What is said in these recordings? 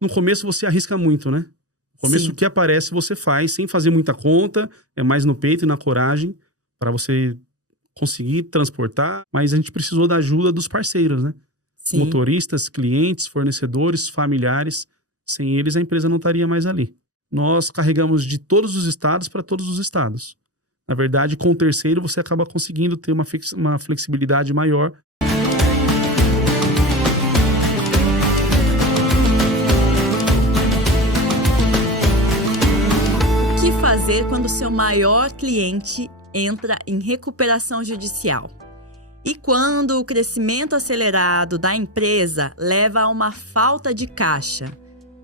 no começo você arrisca muito, né? No começo Sim. o que aparece você faz, sem fazer muita conta, é mais no peito e na coragem, para você conseguir transportar. Mas a gente precisou da ajuda dos parceiros, né? Sim. Motoristas, clientes, fornecedores, familiares. Sem eles, a empresa não estaria mais ali. Nós carregamos de todos os estados para todos os estados. Na verdade, com o terceiro, você acaba conseguindo ter uma flexibilidade maior. O que fazer quando o seu maior cliente entra em recuperação judicial? E quando o crescimento acelerado da empresa leva a uma falta de caixa?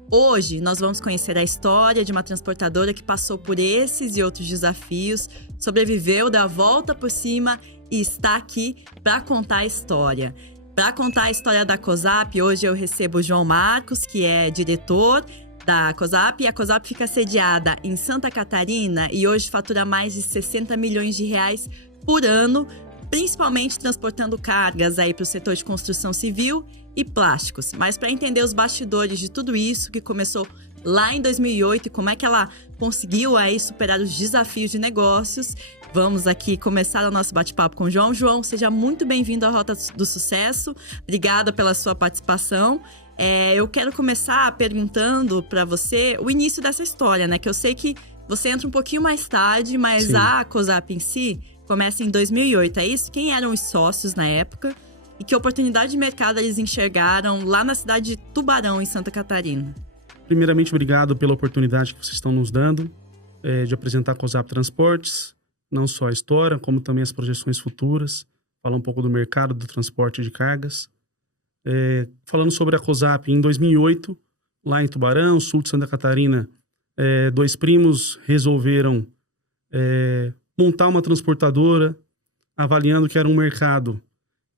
Hoje, nós vamos conhecer a história de uma transportadora que passou por esses e outros desafios, sobreviveu, deu a volta por cima e está aqui para contar a história. Para contar a história da COSAP, hoje eu recebo o João Marcos, que é diretor da COSAP. E a COSAP fica sediada em Santa Catarina e hoje fatura mais de 60 milhões de reais por ano, principalmente transportando cargas aí para o setor de construção civil e plásticos. Mas para entender os bastidores de tudo isso, que começou lá em 2008 e como é que ela conseguiu aí superar os desafios de negócios, vamos aqui começar o nosso bate-papo com o João. João, seja muito bem-vindo à Rota do Sucesso. Obrigada pela sua participação. Eu quero começar perguntando para você o início dessa história, né? Que eu sei que você entra um pouquinho mais tarde, mas Sim. a COSAP em si começa em 2008, é isso? Quem eram os sócios na época? E que oportunidade de mercado eles enxergaram lá na cidade de Tubarão, em Santa Catarina? Primeiramente, obrigado pela oportunidade que vocês estão nos dando de apresentar a COSAP Transportes, não só a história, como também as projeções futuras, falar um pouco do mercado do transporte de cargas. Falando sobre a COSAP, em 2008, lá em Tubarão, sul de Santa Catarina, dois primos resolveram montar uma transportadora, avaliando que era um mercado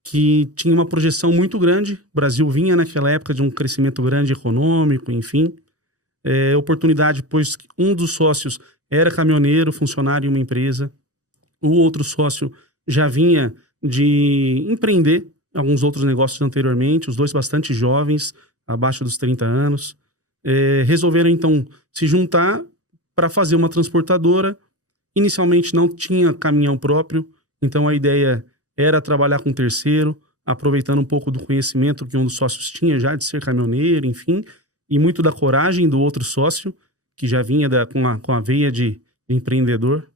que tinha uma projeção muito grande. O Brasil vinha naquela época de um crescimento grande econômico, enfim. Oportunidade, pois um dos sócios era caminhoneiro, funcionário em uma empresa. O outro sócio já vinha de empreender alguns outros negócios anteriormente, os dois bastante jovens, abaixo dos 30 anos. Resolveram, então, se juntar para fazer uma transportadora. Inicialmente não tinha caminhão próprio, então a ideia era trabalhar com terceiro, aproveitando um pouco do conhecimento que um dos sócios tinha já de ser caminhoneiro, enfim, e muito da coragem do outro sócio, que já vinha com a veia de empreendedor.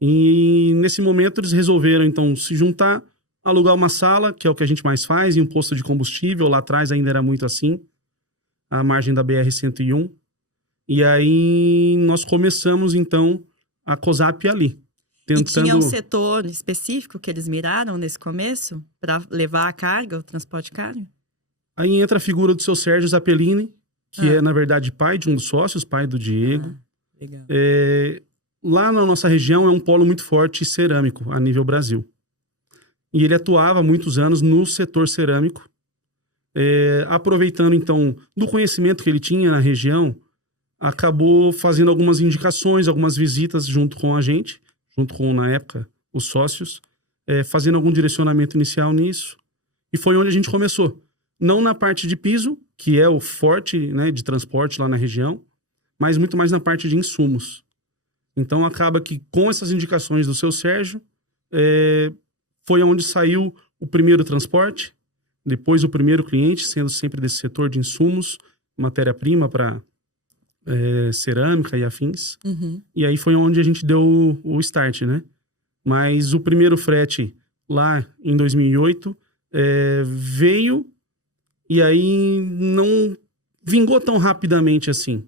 E nesse momento eles resolveram, então, se juntar, alugar uma sala, que é o que a gente mais faz, e um posto de combustível. Lá atrás ainda era muito assim, à margem da BR-101. E aí nós começamos, então, a COSAP ali. E tinha um setor específico que eles miraram nesse começo para levar a carga, o transporte de carga? Aí entra a figura do seu Sérgio Zappellini, que é, na verdade, pai de um dos sócios, pai do Diego. Legal. Lá na nossa região é um polo muito forte cerâmico, a nível Brasil. E ele atuava há muitos anos no setor cerâmico, aproveitando, então, do conhecimento que ele tinha na região, acabou fazendo algumas indicações, algumas visitas junto com a gente, junto com, na época, os sócios, fazendo algum direcionamento inicial nisso. E foi onde a gente começou. Não na parte de piso, que é o forte, né, de transporte lá na região, mas muito mais na parte de insumos. Então, acaba que, com essas indicações do seu Sérgio, foi onde saiu o primeiro transporte, depois o primeiro cliente, sendo sempre desse setor de insumos, matéria-prima para cerâmica e afins. Uhum. E aí foi onde a gente deu o start, né? Mas o primeiro frete lá em 2008 veio e aí não vingou tão rapidamente assim.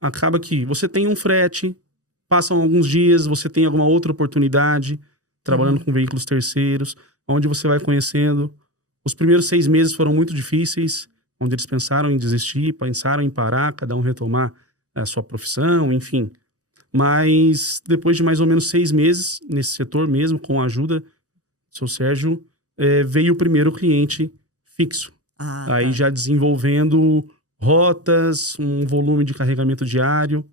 Acaba que você tem um frete, passam alguns dias, você tem alguma outra oportunidade, trabalhando com veículos terceiros, onde você vai conhecendo. Os primeiros 6 meses foram muito difíceis, onde eles pensaram em desistir, pensaram em parar, cada um retomar a sua profissão, enfim. Mas depois de mais ou menos 6 meses, nesse setor mesmo, com a ajuda do seu Sérgio, veio o primeiro cliente fixo. Aí já desenvolvendo rotas, um volume de carregamento diário.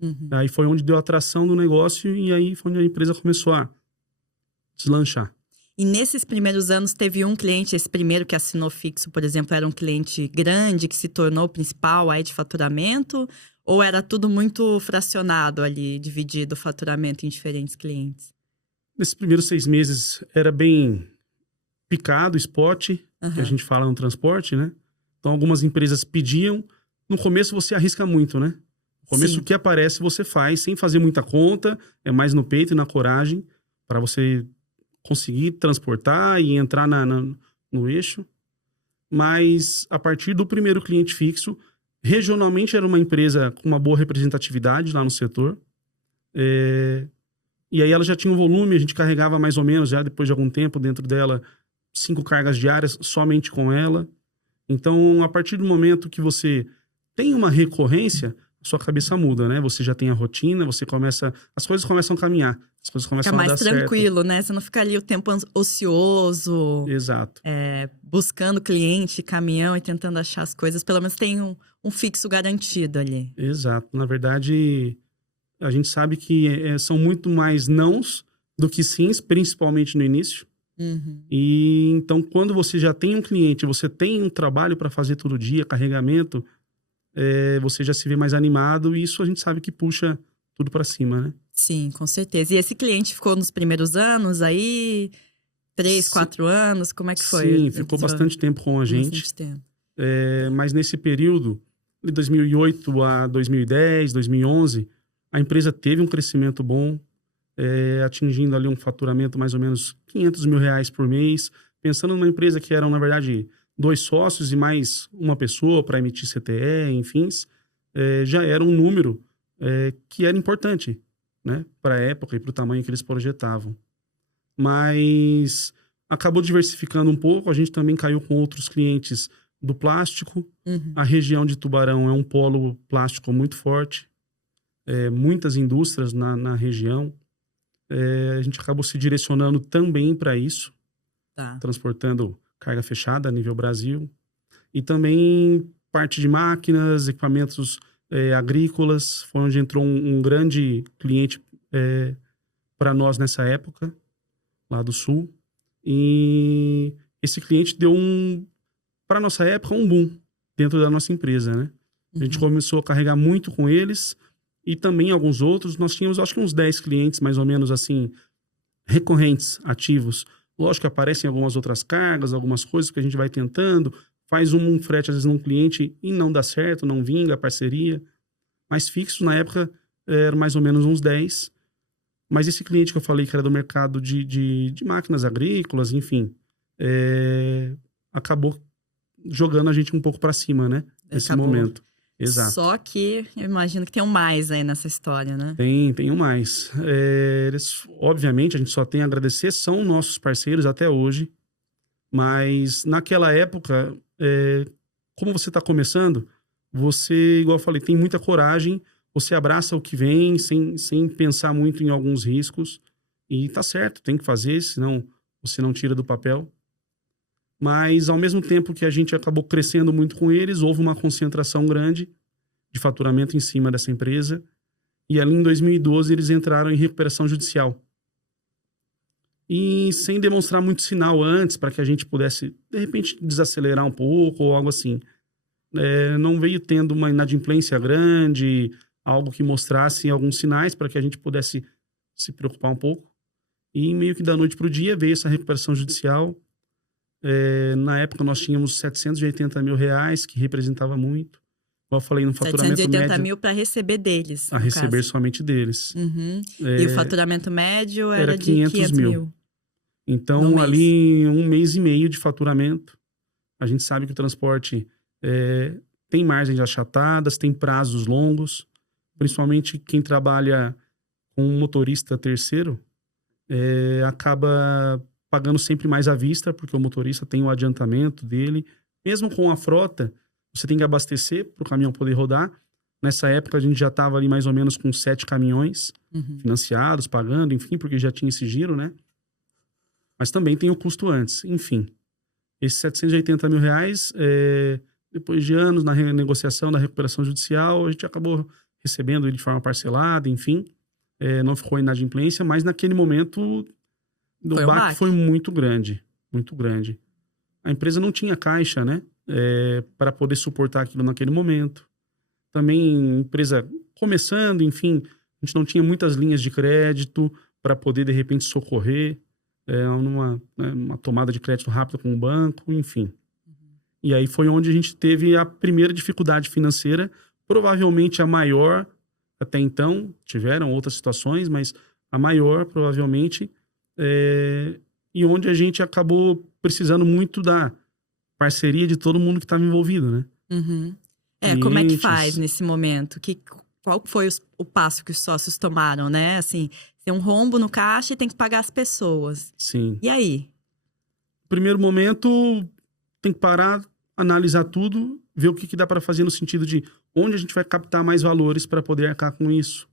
Uhum. Aí foi onde deu a atração do negócio e aí foi onde a empresa começou a deslanchar. E nesses primeiros anos teve um cliente, esse primeiro que assinou fixo, por exemplo, era um cliente grande que se tornou o principal aí de faturamento? Ou era tudo muito fracionado ali, dividido o faturamento em diferentes clientes? Nesses primeiros 6 meses era bem picado, spot, que a gente fala no transporte, né? Então algumas empresas pediam. No começo você arrisca muito, né? No começo o que aparece você faz, sem fazer muita conta, é mais no peito e na coragem, para você conseguir transportar e entrar no eixo. Mas a partir do primeiro cliente fixo, regionalmente era uma empresa com uma boa representatividade lá no setor. E aí ela já tinha um volume, a gente carregava mais ou menos, já depois de algum tempo, dentro dela, 5 cargas diárias somente com ela. Então, a partir do momento que você tem uma recorrência, sua cabeça muda, né? Você já tem a rotina, as coisas começam a caminhar, as coisas começam a dar certo. Fica mais tranquilo, né? Você não fica ali o tempo ocioso. Exato. Buscando cliente, caminhão e tentando achar as coisas. Pelo menos tem um fixo garantido ali. Exato. Na verdade, a gente sabe que são muito mais nãos do que sims, principalmente no início. E então, quando você já tem um cliente, você tem um trabalho para fazer todo dia, carregamento, você já se vê mais animado e isso a gente sabe que puxa tudo para cima, né? Sim, com certeza. E esse cliente ficou nos primeiros anos aí, 3, 4 anos, como é que foi? Sim, ficou bastante tempo com a gente. Bastante tempo. Mas nesse período, de 2008 a 2010, 2011, a empresa teve um crescimento bom, atingindo ali um faturamento mais ou menos R$500 mil por mês. Pensando numa empresa que eram, na verdade, 2 sócios e mais uma pessoa para emitir CTE, enfim, já era um número que era importante, né, para a época e para o tamanho que eles projetavam. Mas acabou diversificando um pouco, a gente também caiu com outros clientes do plástico. A região de Tubarão é um polo plástico muito forte, muitas indústrias na região. A gente acabou se direcionando também para isso, transportando carga fechada a nível Brasil. E também parte de máquinas, equipamentos agrícolas, foi onde entrou um grande cliente para nós nessa época, lá do Sul. E esse cliente deu para nossa época, um boom dentro da nossa empresa, né? A gente começou a carregar muito com eles e também alguns outros. Nós tínhamos, acho que uns 10 clientes, mais ou menos assim, recorrentes, ativos. Lógico que aparecem algumas outras cargas, algumas coisas que a gente vai tentando, faz um frete às vezes num cliente e não dá certo, não vinga a parceria. Mas fixo, na época, era mais ou menos uns 10. Mas esse cliente que eu falei que era do mercado de máquinas agrícolas, enfim, acabou jogando a gente um pouco para cima, né? Nesse momento. Exato. Só que eu imagino que tem um mais aí nessa história, né? Tem um mais. Eles, obviamente, a gente só tem a agradecer, são nossos parceiros até hoje. Mas naquela época, como você está começando, você, igual eu falei, tem muita coragem, você abraça o que vem sem pensar muito em alguns riscos. E tá certo, tem que fazer, senão você não tira do papel. Mas, ao mesmo tempo que a gente acabou crescendo muito com eles, houve uma concentração grande de faturamento em cima dessa empresa. E ali em 2012 eles entraram em recuperação judicial. E sem demonstrar muito sinal antes, para que a gente pudesse, de repente, desacelerar um pouco ou algo assim. Não veio tendo uma inadimplência grande, algo que mostrasse alguns sinais para que a gente pudesse se preocupar um pouco. E meio que da noite para o dia veio essa recuperação judicial. Na época nós tínhamos R$780 mil, que representava muito. Como eu falei, no faturamento 780 médio... mil para receber deles. A receber caso. Somente deles. E o faturamento médio era de 500 mil. Então, ali, 1 mês e meio de faturamento. A gente sabe que o transporte tem margens achatadas, tem prazos longos. Principalmente quem trabalha com um motorista terceiro, acaba pagando sempre mais à vista, porque o motorista tem o adiantamento dele. Mesmo com a frota, você tem que abastecer para o caminhão poder rodar. Nessa época, a gente já estava ali mais ou menos com 7 caminhões financiados, pagando, enfim, porque já tinha esse giro, né? Mas também tem o custo antes. Enfim, esses R$780 mil, depois de anos na renegociação da recuperação judicial, a gente acabou recebendo ele de forma parcelada, enfim. Não ficou inadimplência, mas naquele momento O baque foi muito grande, muito grande. A empresa não tinha caixa, né? Para poder suportar aquilo naquele momento. Também empresa começando, enfim, a gente não tinha muitas linhas de crédito para poder, de repente, socorrer uma tomada de crédito rápida com o banco, enfim. E aí foi onde a gente teve a primeira dificuldade financeira, provavelmente a maior até então. Tiveram outras situações, mas a maior, provavelmente, e onde a gente acabou precisando muito da parceria de todo mundo que estava envolvido, né? Uhum. Como é que faz nesse momento? Qual foi o passo que os sócios tomaram, né? Assim, tem um rombo no caixa e tem que pagar as pessoas. Sim. E aí? No primeiro momento, tem que parar, analisar tudo, ver o que dá para fazer no sentido de onde a gente vai captar mais valores para poder arcar com isso.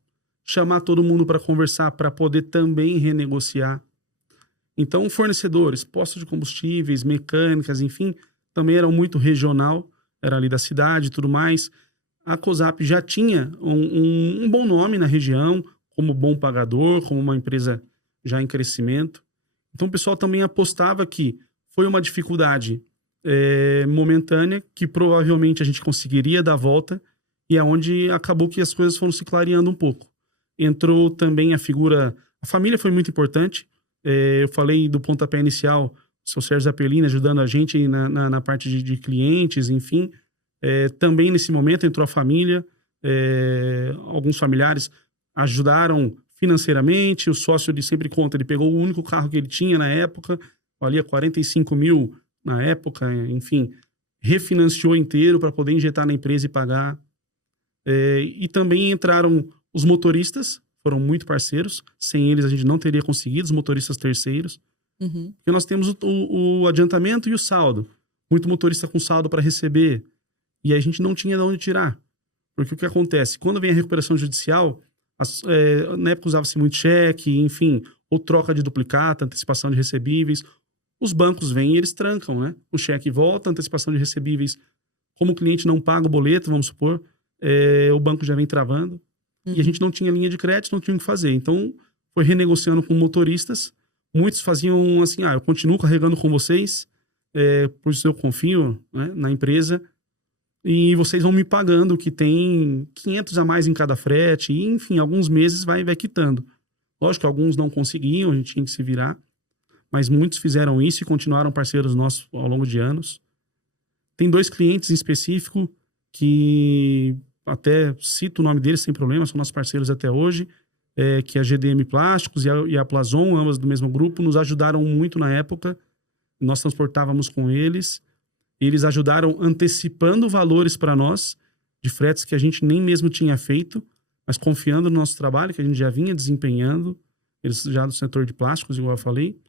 Chamar todo mundo para conversar, para poder também renegociar. Então, fornecedores, postos de combustíveis, mecânicas, enfim, também eram muito regional, era ali da cidade e tudo mais. A COSAP já tinha um bom nome na região, como bom pagador, como uma empresa já em crescimento. Então, o pessoal também apostava que foi uma dificuldade momentânea, que provavelmente a gente conseguiria dar a volta, e é onde acabou que as coisas foram se clareando um pouco. Entrou também a figura... A família foi muito importante. Eu falei do pontapé inicial, o seu Sérgio Zappellini ajudando a gente na parte de clientes, enfim. Também nesse momento entrou a família, alguns familiares ajudaram financeiramente, o sócio ele sempre conta, ele pegou o único carro que ele tinha na época, valia 45 mil na época, enfim, refinanciou inteiro para poder injetar na empresa e pagar. E também entraram os motoristas, foram muito parceiros, sem eles a gente não teria conseguido, os motoristas terceiros. Uhum. Porque nós temos o adiantamento e o saldo. Muito motorista com saldo para receber. E a gente não tinha de onde tirar. Porque o que acontece? Quando vem a recuperação judicial, na época usava-se muito cheque, enfim, ou troca de duplicata, antecipação de recebíveis. Os bancos vêm e eles trancam, né? O cheque volta, antecipação de recebíveis. Como o cliente não paga o boleto, vamos supor, o banco já vem travando. Uhum. E a gente não tinha linha de crédito, não tinha o que fazer. Então, foi renegociando com motoristas. Muitos faziam assim, eu continuo carregando com vocês, por isso eu confio, né, na empresa, e vocês vão me pagando, que tem 500 a mais em cada frete, e enfim, alguns meses vai quitando. Lógico que alguns não conseguiam, a gente tinha que se virar, mas muitos fizeram isso e continuaram parceiros nossos ao longo de anos. Tem 2 clientes em específico que até cito o nome deles sem problema, são nossos parceiros até hoje, que é a GDM Plásticos e a Plazon, ambas do mesmo grupo, nos ajudaram muito na época. Nós transportávamos com eles. Eles ajudaram antecipando valores para nós, de fretes que a gente nem mesmo tinha feito, mas confiando no nosso trabalho, que a gente já vinha desempenhando, eles já do setor de plásticos, igual eu falei,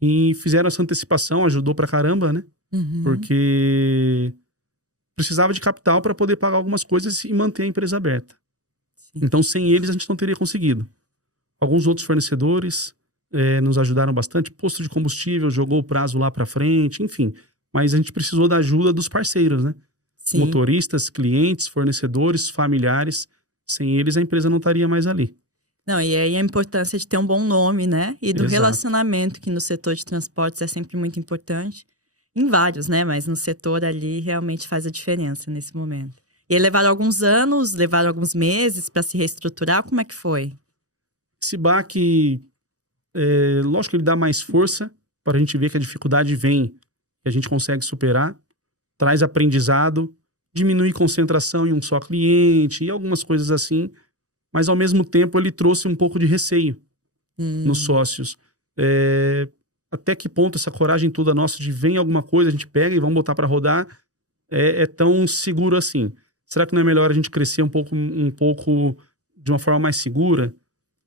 e fizeram essa antecipação, ajudou pra caramba, né? Uhum. Porque precisava de capital para poder pagar algumas coisas e manter a empresa aberta. Sim. Então, sem eles, a gente não teria conseguido. Alguns outros fornecedores nos ajudaram bastante. Posto de combustível jogou o prazo lá para frente, enfim. Mas a gente precisou da ajuda dos parceiros, né? Sim. Motoristas, clientes, fornecedores, familiares. Sem eles, a empresa não estaria mais ali. Não, e aí a importância de ter um bom nome, né? E do Exato. relacionamento, que no setor de transportes é sempre muito importante. Em vários, né? Mas no setor ali realmente faz a diferença nesse momento. E aí levaram alguns anos, levaram alguns meses para se reestruturar. Como é que foi? Esse baque, lógico que ele dá mais força para a gente ver que a dificuldade vem e a gente consegue superar. Traz aprendizado, diminui concentração em um só cliente e algumas coisas assim. Mas ao mesmo tempo ele trouxe um pouco de receio nos sócios. Até que ponto essa coragem toda nossa de vem alguma coisa, a gente pega e vamos botar para rodar, é tão seguro assim? Será que não é melhor a gente crescer um pouco de uma forma mais segura?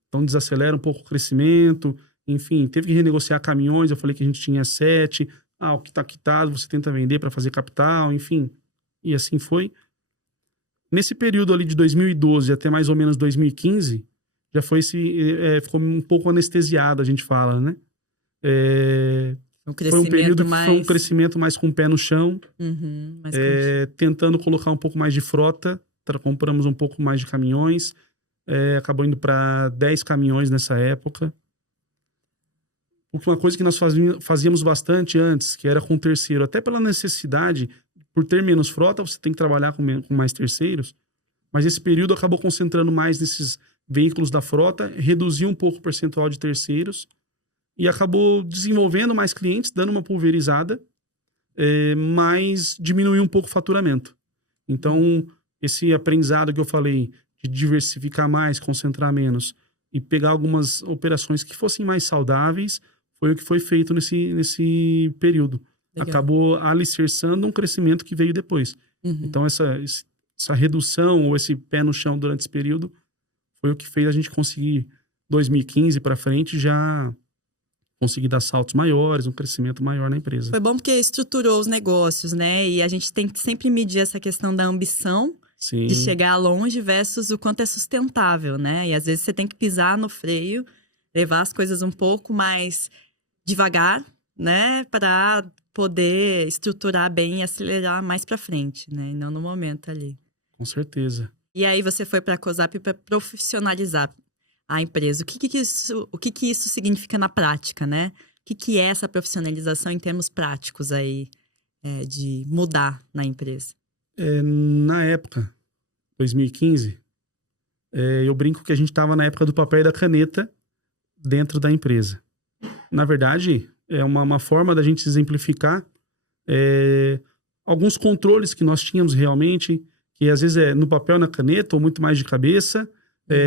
Então desacelera um pouco o crescimento. Enfim, teve que renegociar caminhões, eu falei que a gente tinha 7. O que está quitado, você tenta vender para fazer capital, enfim. E assim foi. Nesse período ali de 2012 até mais ou menos 2015, já foi ficou um pouco anestesiado, a gente fala, né? Foi um período que foi um crescimento mais com o pé no chão, tentando colocar um pouco mais de frota. Compramos um pouco mais de caminhões, acabou indo para 10 caminhões nessa época. uma coisa que nós fazíamos bastante antes, que era com o terceiro, até pela necessidade, por ter menos frota, você tem que trabalhar com mais terceiros, mas esse período acabou concentrando mais nesses veículos da frota, reduziu um pouco o percentual de terceiros e acabou desenvolvendo mais clientes, dando uma pulverizada, mas diminuiu um pouco o faturamento. Então, esse aprendizado que eu falei, de diversificar mais, concentrar menos e pegar algumas operações que fossem mais saudáveis, foi o que foi feito nesse período. Legal. Acabou alicerçando um crescimento que veio depois. Uhum. Então, essa redução ou esse pé no chão durante esse período foi o que fez a gente conseguir, 2015 para frente, já conseguir dar saltos maiores, um crescimento maior na empresa. Foi bom porque estruturou os negócios, né? E a gente tem que sempre medir essa questão da ambição, sim, de chegar longe versus o quanto é sustentável, né? E às vezes você tem que pisar no freio, levar as coisas um pouco mais devagar, né? Para poder estruturar bem e acelerar mais para frente, né? E não no momento ali. Com certeza. E aí você foi para a COSAP para profissionalizar a empresa. O que isso significa na prática, né? O que é essa profissionalização em termos práticos aí, de mudar na empresa? Na época, 2015, eu brinco que a gente estava na época do papel e da caneta dentro da empresa. Na verdade, é uma forma da gente exemplificar alguns controles que nós tínhamos realmente, que às vezes é no papel, na caneta, ou muito mais de cabeça,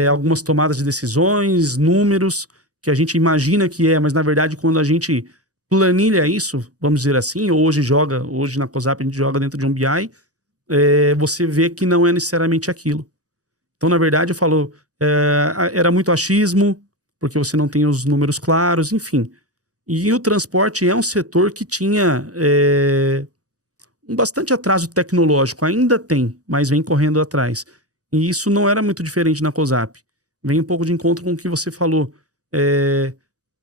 algumas tomadas de decisões, números, que a gente imagina que mas na verdade quando a gente planilha isso, vamos dizer assim, ou hoje na COSAP a gente joga dentro de um BI, você vê que não é necessariamente aquilo. Então, na verdade, eu falo, era muito achismo, porque você não tem os números claros, enfim. E o transporte é um setor que tinha um bastante atraso tecnológico, ainda tem, mas vem correndo atrás. E isso não era muito diferente na COSAP. Vem um pouco de encontro com o que você falou.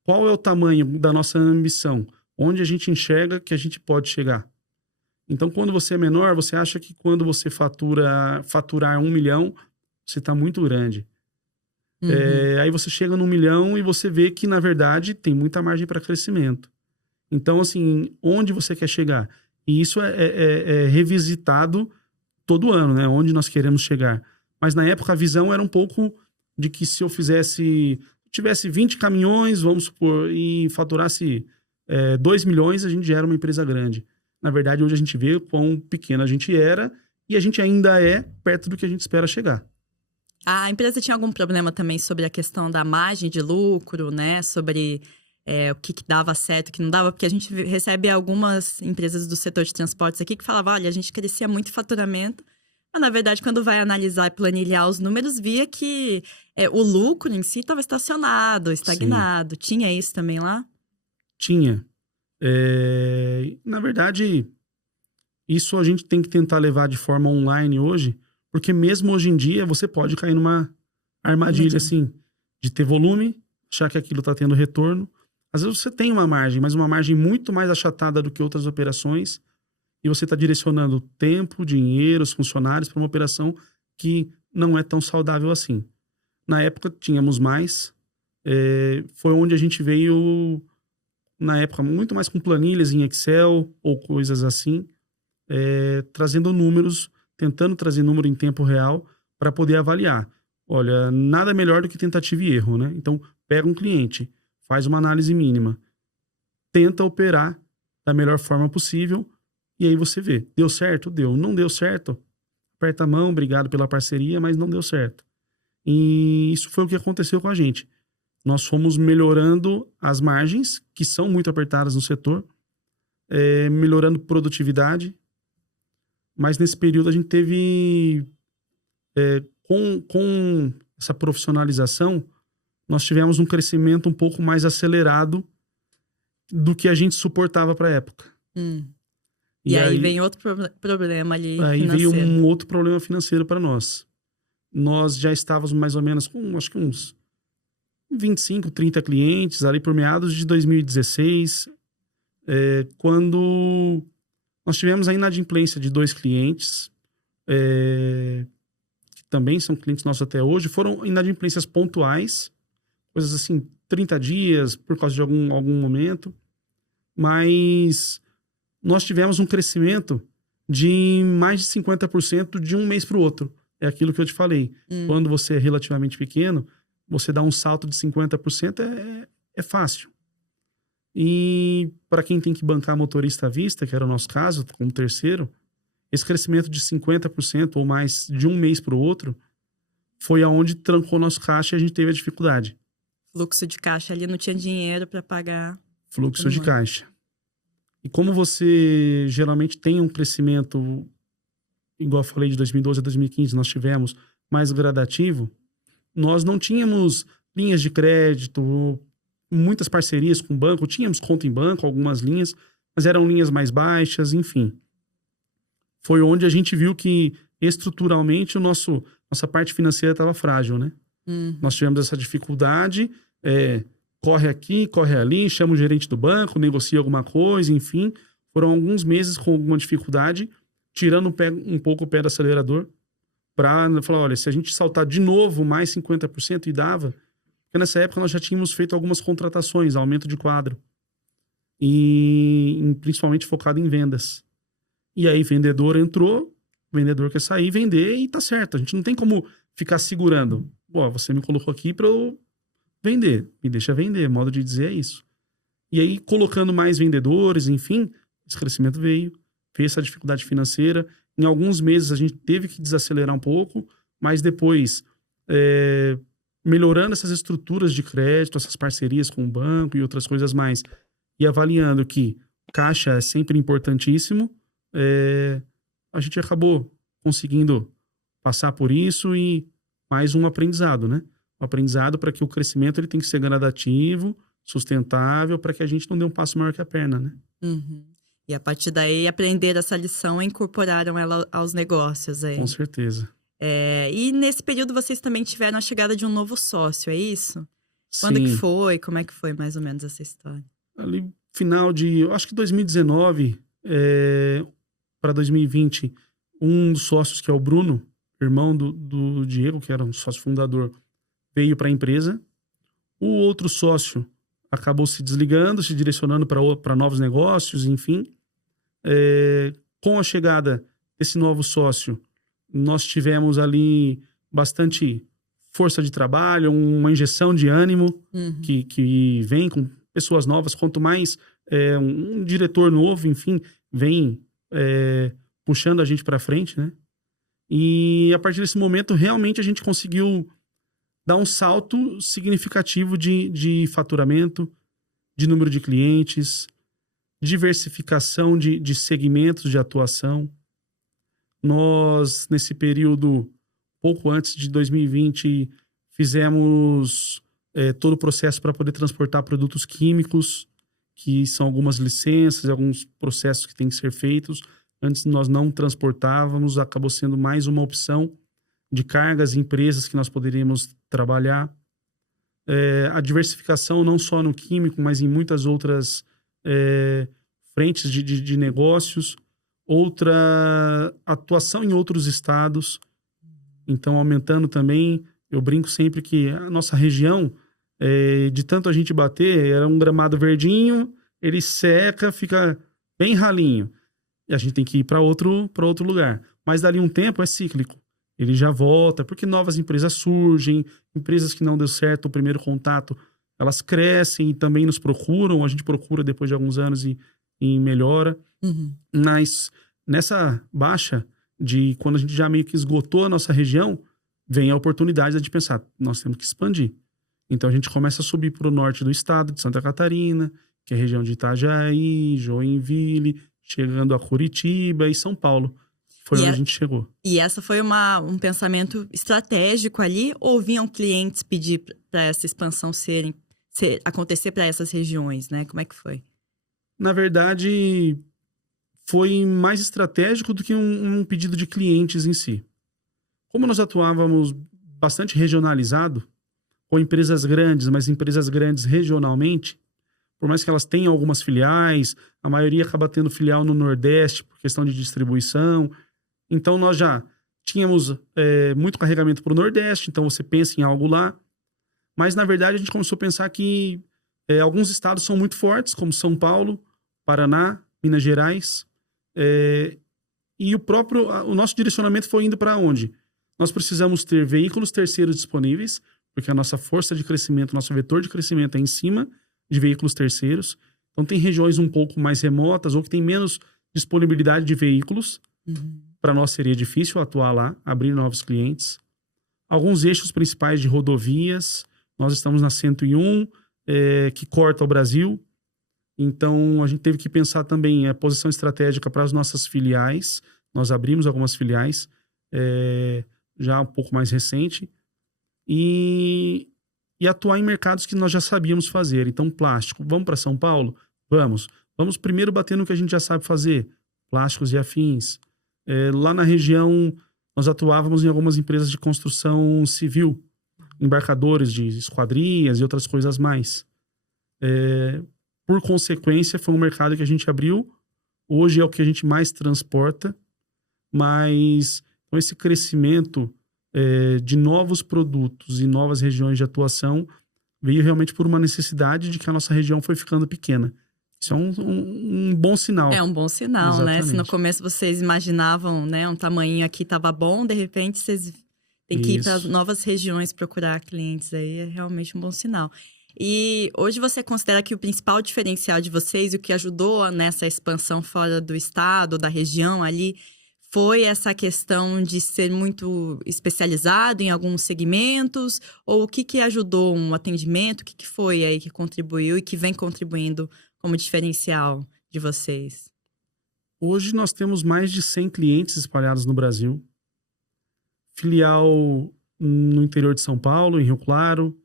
Qual é o tamanho da nossa ambição? Onde a gente enxerga que a gente pode chegar? Então, quando você é menor, você acha que quando você faturar 1 milhão, você está muito grande. Uhum. Aí você chega no 1 milhão e você vê que, na verdade, tem muita margem para crescimento. Então, assim, onde você quer chegar? E isso é revisitado todo ano, né? Onde nós queremos chegar. Mas, na época, a visão era um pouco de que se eu tivesse 20 caminhões, vamos supor, e faturasse 2 milhões, a gente já era uma empresa grande. Na verdade, hoje a gente vê quão pequena a gente era e a gente ainda é perto do que a gente espera chegar. A empresa tinha algum problema também sobre a questão da margem de lucro, né? Sobre o que dava certo, o que não dava? Porque a gente recebe algumas empresas do setor de transportes aqui que falavam, olha, a gente crescia muito faturamento, mas na verdade, quando vai analisar e planilhar os números, via que o lucro em si estava estacionado, estagnado. Sim. Tinha isso também lá? Tinha. Na verdade, isso a gente tem que tentar levar de forma online hoje, porque mesmo hoje em dia você pode cair numa armadilha assim, de ter volume, achar que aquilo está tendo retorno. Às vezes você tem uma margem, mas uma margem muito mais achatada do que outras operações, e você está direcionando tempo, dinheiro, os funcionários para uma operação que não é tão saudável assim. Na época tínhamos mais, foi onde a gente veio, na época, muito mais com planilhas em Excel ou coisas assim, trazendo números, tentando trazer número em tempo real para poder avaliar. Olha, nada melhor do que tentativa e erro, né? Então, pega um cliente, faz uma análise mínima, tenta operar da melhor forma possível e aí você vê. Deu certo? Deu. Não deu certo? Aperta a mão, obrigado pela parceria, mas não deu certo. E isso foi o que aconteceu com a gente. Nós fomos melhorando as margens, que são muito apertadas no setor, melhorando produtividade, mas nesse período a gente teve, com essa profissionalização, nós tivemos um crescimento um pouco mais acelerado do que a gente suportava para a época. E aí vem outro problema ali aí financeiro. Veio um outro problema financeiro para nós. Nós já estávamos mais ou menos com, acho que uns 25, 30 clientes, ali por meados de 2016, quando nós tivemos a inadimplência de 2 clientes, que também são clientes nossos até hoje. Foram inadimplências pontuais, coisas assim, 30 dias, por causa de algum momento. Mas nós tivemos um crescimento de mais de 50% de um mês para o outro. É aquilo que eu te falei. Quando você é relativamente pequeno, você dá um salto de 50% é fácil. E para quem tem que bancar motorista à vista, que era o nosso caso, como terceiro, esse crescimento de 50% ou mais de um mês para o outro foi aonde trancou nosso caixa e a gente teve a dificuldade. Fluxo de caixa ali, não tinha dinheiro para pagar. Fluxo de caixa. E como você geralmente tem um crescimento, igual eu falei, de 2012 a 2015, nós tivemos mais gradativo, nós não tínhamos linhas de crédito, muitas parcerias com o banco, tínhamos conta em banco, algumas linhas, mas eram linhas mais baixas, enfim. Foi onde a gente viu que estruturalmente nossa parte financeira estava frágil, né? Nós tivemos essa dificuldade, corre aqui, corre ali, chama o gerente do banco, negocia alguma coisa, enfim. Foram alguns meses com alguma dificuldade, tirando um pouco o pé do acelerador, para falar, olha, se a gente saltar de novo mais 50% e dava, porque nessa época nós já tínhamos feito algumas contratações, aumento de quadro, e principalmente focado em vendas. E aí vendedor entrou, vendedor quer sair, vender e tá certo. A gente não tem como ficar segurando. Pô, você me colocou aqui para eu vender, me deixa vender, modo de dizer é isso. E aí colocando mais vendedores, enfim, esse crescimento veio essa dificuldade financeira. Em alguns meses a gente teve que desacelerar um pouco, mas depois melhorando essas estruturas de crédito, essas parcerias com o banco e outras coisas mais, e avaliando que caixa é sempre importantíssimo, a gente acabou conseguindo passar por isso e mais um aprendizado, né? Um aprendizado para que o crescimento ele tem que ser gradativo, sustentável, para que a gente não dê um passo maior que a perna, né? E a partir daí, aprender essa lição e incorporaram ela aos negócios. Com certeza. E nesse período vocês também tiveram a chegada de um novo sócio, é isso? Quando Sim. que foi? Como é que foi mais ou menos essa história? Ali, final de, eu acho que 2019 para 2020, um dos sócios, que é o Bruno, irmão do Diego, que era um sócio fundador, veio para a empresa. O outro sócio acabou se desligando, se direcionando para novos negócios, enfim. Com a chegada desse novo sócio, nós tivemos ali bastante força de trabalho, uma injeção de ânimo que vem com pessoas novas. Quanto mais um diretor novo, enfim, vem puxando a gente para frente, né? E a partir desse momento, realmente a gente conseguiu dar um salto significativo de faturamento, de número de clientes, diversificação de segmentos de atuação. Nós, nesse período, pouco antes de 2020, fizemos todo o processo para poder transportar produtos químicos, que são algumas licenças, alguns processos que têm que ser feitos. Antes nós não transportávamos, acabou sendo mais uma opção de cargas e empresas que nós poderíamos trabalhar. A diversificação não só no químico, mas em muitas outras frentes de negócios. Outra atuação em outros estados. Então, aumentando também, eu brinco sempre que a nossa região, de tanto a gente bater, era um gramado verdinho, ele seca, fica bem ralinho. E a gente tem que ir para outro lugar. Mas dali um tempo é cíclico. Ele já volta, porque novas empresas surgem, empresas que não deu certo o primeiro contato, elas crescem e também nos procuram, a gente procura depois de alguns anos e melhora. Mas nessa baixa de quando a gente já meio que esgotou a nossa região, vem a oportunidade de pensar, nós temos que expandir. Então a gente começa a subir para o norte do estado de Santa Catarina, que é a região de Itajaí, Joinville, chegando a Curitiba e São Paulo. Foi onde a gente chegou. E essa foi um pensamento estratégico ali? Ou vinham clientes pedir para essa expansão acontecer para essas regiões, né? Como é que foi? Na verdade, foi mais estratégico do que um pedido de clientes em si. Como nós atuávamos bastante regionalizado, com empresas grandes, mas empresas grandes regionalmente, por mais que elas tenham algumas filiais, a maioria acaba tendo filial no Nordeste por questão de distribuição. Então, nós já tínhamos muito carregamento para o Nordeste, então você pensa em algo lá. Mas, na verdade, a gente começou a pensar que alguns estados são muito fortes, como São Paulo, Paraná, Minas Gerais. E o nosso direcionamento foi indo para onde? Nós precisamos ter veículos terceiros disponíveis, porque a nossa força de crescimento, nosso vetor de crescimento é em cima de veículos terceiros. Então, tem regiões um pouco mais remotas ou que tem menos disponibilidade de veículos. Para nós seria difícil atuar lá, abrir novos clientes. Alguns eixos principais de rodovias. Nós estamos na 101, que corta o Brasil. Então, a gente teve que pensar também a posição estratégica para as nossas filiais. Nós abrimos algumas filiais, já um pouco mais recente. E atuar em mercados que nós já sabíamos fazer. Então, plástico. Vamos para São Paulo? Vamos. Vamos primeiro bater no que a gente já sabe fazer. Plásticos e afins. Lá na região, nós atuávamos em algumas empresas de construção civil. Embarcadores de esquadrias e outras coisas mais. Por consequência, foi um mercado que a gente abriu. Hoje é o que a gente mais transporta. Mas com esse crescimento de novos produtos e novas regiões de atuação veio realmente por uma necessidade de que a nossa região foi ficando pequena. Isso é um bom sinal. É um bom sinal, exatamente, né? Se no começo vocês imaginavam, né, um tamanho aqui estava bom, de repente vocês têm que ir para novas regiões procurar clientes, aí é realmente um bom sinal. E hoje você considera que o principal diferencial de vocês, o que ajudou nessa expansão fora do estado, da região ali, foi essa questão de ser muito especializado em alguns segmentos? Ou o que ajudou um atendimento? O que foi aí que contribuiu e que vem contribuindo como diferencial de vocês? Hoje nós temos mais de 100 clientes espalhados no Brasil. Filial no interior de São Paulo, em Rio Claro.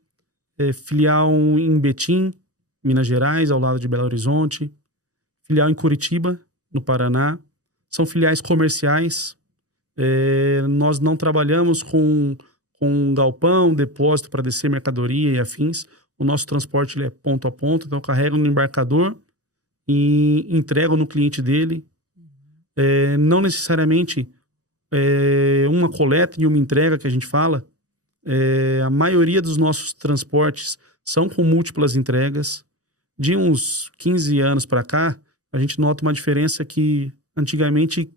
Filial em Betim, Minas Gerais, ao lado de Belo Horizonte. Filial em Curitiba, no Paraná. São filiais comerciais. Nós não trabalhamos com galpão, depósito para descer mercadoria e afins. O nosso transporte ele é ponto a ponto. Então, eu carrego no embarcador e entrego no cliente dele. Não necessariamente uma coleta e uma entrega que a gente fala. A maioria dos nossos transportes são com múltiplas entregas. De uns 15 anos para cá, a gente nota uma diferença que antigamente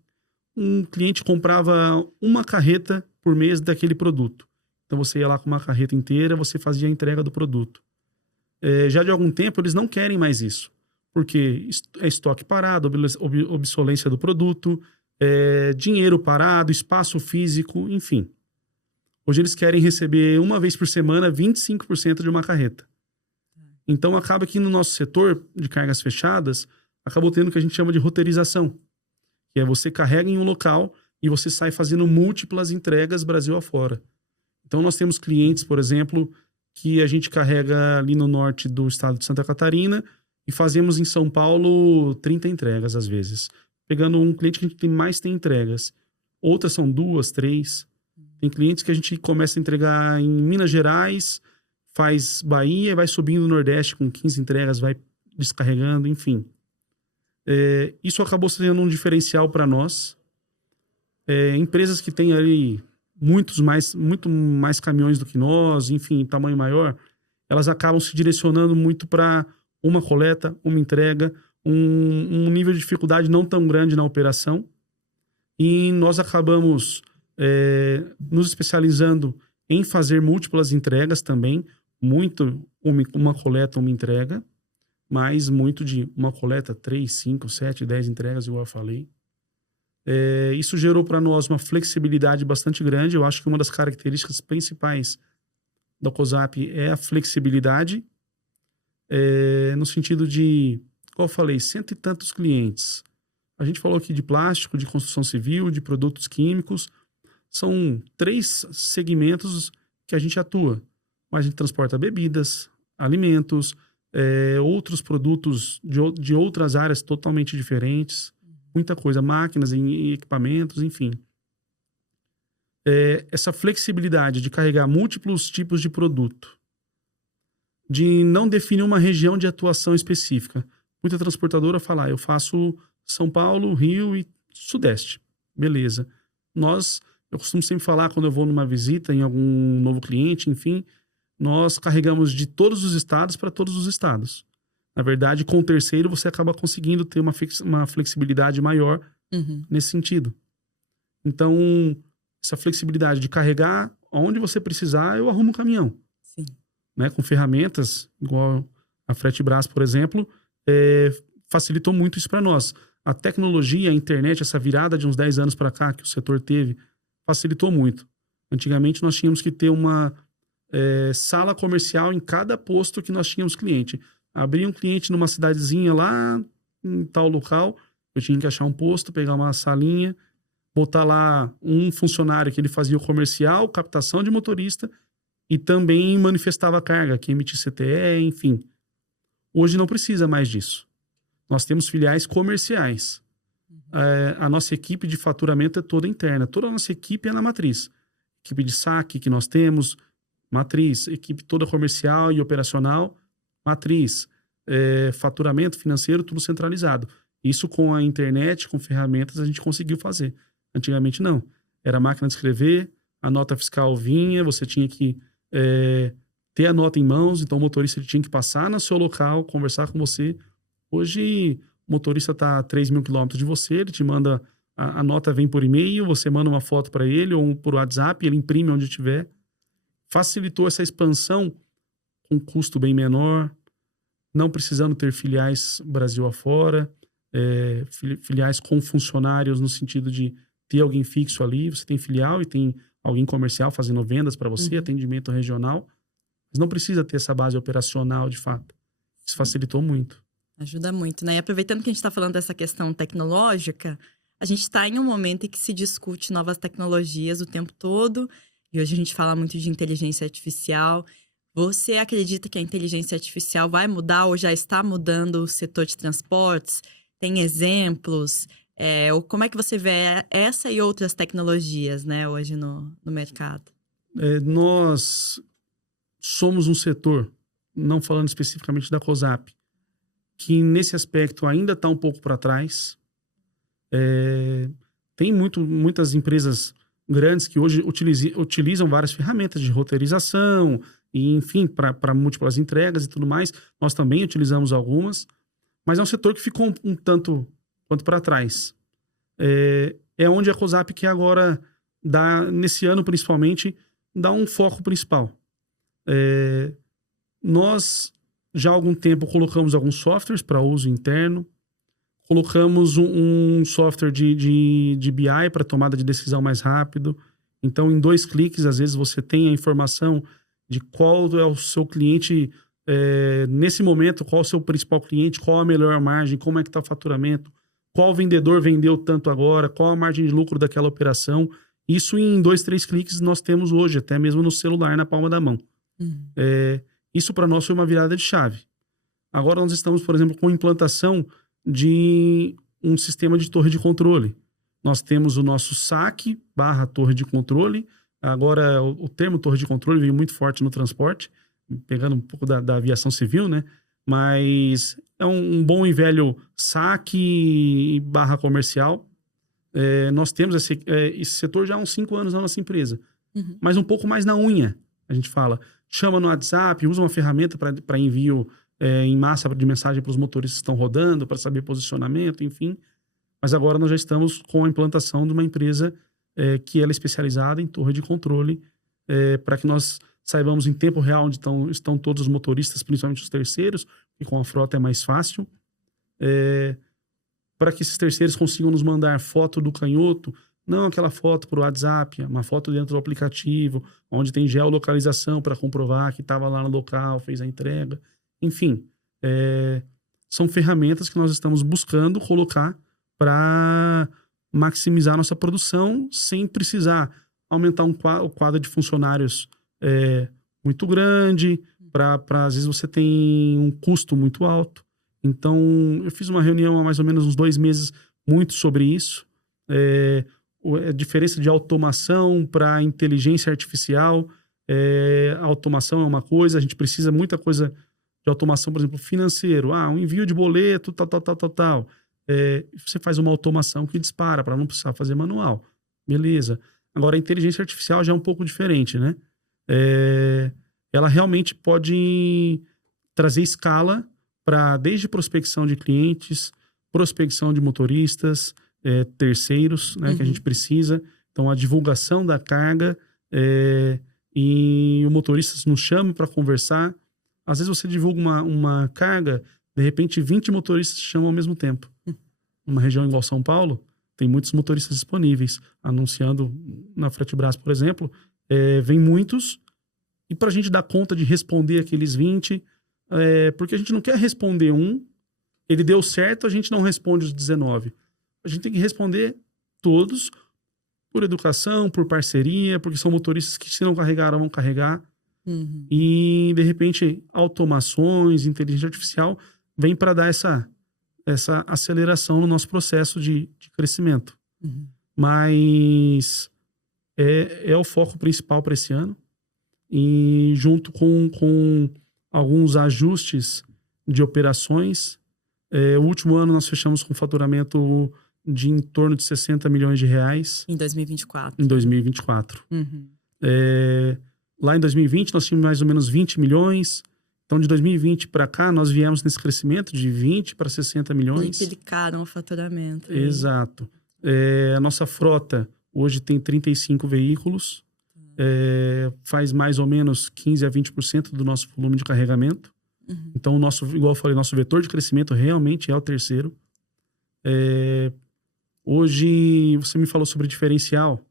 um cliente comprava uma carreta por mês daquele produto. Então você ia lá com uma carreta inteira, você fazia a entrega do produto. Já de algum tempo eles não querem mais isso, porque é estoque parado, obsolência do produto, dinheiro parado, espaço físico, enfim. Hoje eles querem receber uma vez por semana 25% de uma carreta. Então acaba que no nosso setor de cargas fechadas, acabou tendo o que a gente chama de roteirização. Que é você carrega em um local e você sai fazendo múltiplas entregas Brasil afora. Então nós temos clientes, por exemplo, que a gente carrega ali no norte do estado de Santa Catarina e fazemos em São Paulo 30 entregas às vezes. Pegando um cliente que a gente tem entregas. Outras são 2, 3. Tem clientes que a gente começa a entregar em Minas Gerais, faz Bahia e vai subindo no Nordeste com 15 entregas, vai descarregando, enfim. Isso acabou sendo um diferencial para nós. Empresas que têm ali muito mais caminhões do que nós, enfim, tamanho maior, elas acabam se direcionando muito para uma coleta, uma entrega, um nível de dificuldade não tão grande na operação. E nós acabamos nos especializando em fazer múltiplas entregas também, muito uma coleta, uma entrega, mas muito de uma coleta, 3, 5, 7, 10 entregas, igual eu falei. Isso gerou para nós uma flexibilidade bastante grande. Eu acho que uma das características principais da COSAP é a flexibilidade, no sentido de, como eu falei, 100 e tantos clientes. A gente falou aqui de plástico, de construção civil, de produtos químicos. São 3 segmentos que a gente atua. Mas a gente transporta bebidas, alimentos, outros produtos de outras áreas totalmente diferentes. Muita coisa, máquinas e equipamentos, enfim. Essa flexibilidade de carregar múltiplos tipos de produto, de não definir uma região de atuação específica. Muita transportadora fala, eu faço São Paulo, Rio e Sudeste. Beleza. Eu costumo sempre falar, quando eu vou numa visita em algum novo cliente, enfim, nós carregamos de todos os estados para todos os estados. Na verdade, com o terceiro, você acaba conseguindo ter uma flexibilidade maior nesse sentido. Então, essa flexibilidade de carregar onde você precisar, eu arrumo um caminhão. Sim. Né? Com ferramentas, igual a Fretebras, por exemplo, facilitou muito isso para nós. A tecnologia, a internet, essa virada de uns 10 anos para cá que o setor teve, facilitou muito. Antigamente, nós tínhamos que ter uma sala comercial em cada posto que nós tínhamos cliente. Abria um cliente numa cidadezinha lá, em tal local, eu tinha que achar um posto, pegar uma salinha, botar lá um funcionário que ele fazia o comercial, captação de motorista e também manifestava a carga, que emitia CTE, enfim. Hoje não precisa mais disso. Nós temos filiais comerciais. A nossa equipe de faturamento é toda interna. Toda a nossa equipe é na matriz. Equipe de saque que nós temos, matriz. Equipe toda comercial e operacional, matriz. Faturamento financeiro, tudo centralizado. Isso com a internet, com ferramentas, a gente conseguiu fazer. Antigamente não. Era máquina de escrever, a nota fiscal vinha, você tinha que ter a nota em mãos, então o motorista tinha que passar no seu local, conversar com você. Hoje, o motorista está a 3.000 quilômetros de você, ele te manda, a nota vem por e-mail, você manda uma foto para ele ou por WhatsApp, ele imprime onde estiver. Facilitou essa expansão com custo bem menor, não precisando ter filiais Brasil afora, filiais com funcionários no sentido de ter alguém fixo ali. Você tem filial e tem alguém comercial fazendo vendas para você, atendimento regional, mas não precisa ter essa base operacional de fato. Isso facilitou muito. Ajuda muito, né? E aproveitando que a gente está falando dessa questão tecnológica, a gente está em um momento em que se discute novas tecnologias o tempo todo, e hoje a gente fala muito de inteligência artificial. Você acredita que a inteligência artificial vai mudar ou já está mudando o setor de transportes? Tem exemplos? Como é que você vê essa e outras tecnologias, né, hoje no mercado? Nós somos um setor, não falando especificamente da COSAP, que nesse aspecto ainda está um pouco para trás. Tem muitas empresas grandes que hoje utilizam várias ferramentas de roteirização, e, enfim, para múltiplas entregas e tudo mais. Nós também utilizamos algumas, mas é um setor que ficou um tanto quanto para trás. É onde a COSAP que agora, nesse ano principalmente, dá um foco principal. Nós, já há algum tempo, colocamos alguns softwares para uso interno, colocamos um software de BI para tomada de decisão mais rápido. Então, em 2 cliques, às vezes, você tem a informação de qual é o seu cliente nesse momento, qual é o seu principal cliente, qual a melhor margem, como é que está o faturamento, qual vendedor vendeu tanto agora, qual a margem de lucro daquela operação. Isso em 2, 3 cliques nós temos hoje, até mesmo no celular, na palma da mão. Isso para nós foi uma virada de chave. Agora nós estamos, por exemplo, com a implantação de um sistema de torre de controle. Nós temos o nosso saque / torre de controle. Agora, o termo torre de controle veio muito forte no transporte, pegando um pouco da aviação civil, né? Mas é um bom e velho saque / comercial. Nós temos esse setor já há uns 5 anos na nossa empresa. Mas um pouco mais na unha, a gente fala. Chama no WhatsApp, usa uma ferramenta para envio em massa de mensagem para os motoristas que estão rodando, para saber posicionamento, enfim. Mas agora nós já estamos com a implantação de uma empresa que ela é especializada em torre de controle, para que nós saibamos em tempo real onde estão todos os motoristas, principalmente os terceiros, e com a frota é mais fácil, para que esses terceiros consigam nos mandar foto do canhoto, não aquela foto por WhatsApp, uma foto dentro do aplicativo, onde tem geolocalização para comprovar que estava lá no local, fez a entrega. Enfim, são ferramentas que nós estamos buscando colocar para maximizar nossa produção sem precisar aumentar o quadro de funcionários muito grande, para às vezes você tem um custo muito alto. Então, eu fiz uma reunião há mais ou menos uns 2 meses muito sobre isso. A diferença de automação para inteligência artificial. A automação é uma coisa, a gente precisa muita coisa de automação, por exemplo, financeiro. Um envio de boleto, tal. Você faz uma automação que dispara para não precisar fazer manual. Beleza. Agora, a inteligência artificial já é um pouco diferente, né? ela realmente pode trazer escala para desde prospecção de clientes, prospecção de motoristas, terceiros, né, que a gente precisa. Então, a divulgação da carga e o motorista nos chama para conversar. Às vezes você divulga uma carga, de repente 20 motoristas te chamam ao mesmo tempo. Numa região igual São Paulo, tem muitos motoristas disponíveis. Anunciando na Fretebras, por exemplo, vem muitos. E para a gente dar conta de responder aqueles 20, porque a gente não quer responder ele deu certo, a gente não responde os 19. A gente tem que responder todos, por educação, por parceria, porque são motoristas que, se não carregaram, vão carregar. E, de repente, automações, inteligência artificial, vem para dar essa aceleração no nosso processo de crescimento. Mas é o foco principal para esse ano. E junto com alguns ajustes de operações, o último ano nós fechamos com faturamento de em torno de 60 milhões de reais. Em 2024. Em 2024. Lá em 2020 nós tínhamos mais ou menos 20 milhões. Então, de 2020 para cá, nós viemos nesse crescimento de 20 para 60 milhões. Multiplicaram o faturamento. Exato. A nossa frota hoje tem 35 veículos. Faz mais ou menos 15 a 20% do nosso volume de carregamento. Então, igual eu falei, nosso vetor de crescimento realmente é o terceiro. Hoje, você me falou sobre diferencial.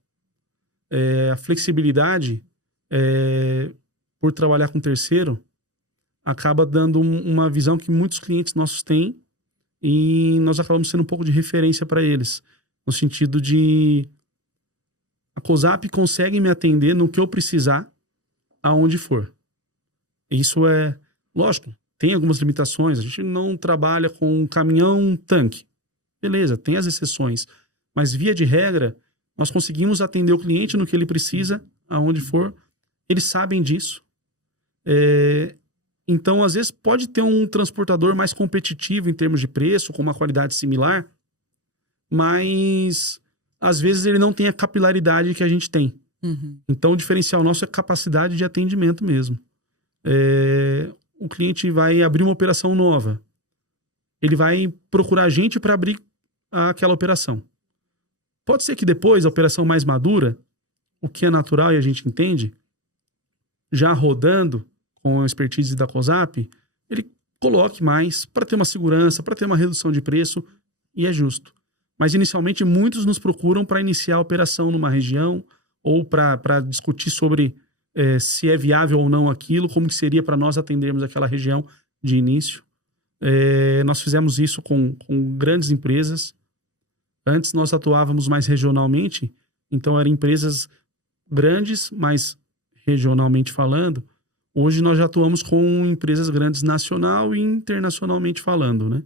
A flexibilidade, por trabalhar com terceiro, acaba dando uma visão que muitos clientes nossos têm e nós acabamos sendo um pouco de referência para eles. No sentido de a COSAP consegue me atender no que eu precisar, aonde for. Isso lógico, tem algumas limitações. A gente não trabalha com caminhão-tanque. Beleza, tem as exceções. Mas, via de regra, nós conseguimos atender o cliente no que ele precisa, aonde for. Eles sabem disso. Então, às vezes, pode ter um transportador mais competitivo em termos de preço, com uma qualidade similar, mas, às vezes, ele não tem a capilaridade que a gente tem. Então, o diferencial nosso é capacidade de atendimento mesmo. O cliente vai abrir uma operação nova. Ele vai procurar a gente para abrir aquela operação. Pode ser que depois, a operação mais madura, o que é natural e a gente entende, já rodando com a expertise da COSAP, ele coloque mais para ter uma segurança, para ter uma redução de preço, e é justo. Mas, inicialmente, muitos nos procuram para iniciar a operação numa região ou para discutir sobre se é viável ou não aquilo, como que seria para nós atendermos aquela região de início. Nós fizemos isso com grandes empresas. Antes nós atuávamos mais regionalmente, então eram empresas grandes, mas regionalmente falando. Hoje nós já atuamos com empresas grandes nacional e internacionalmente falando, né?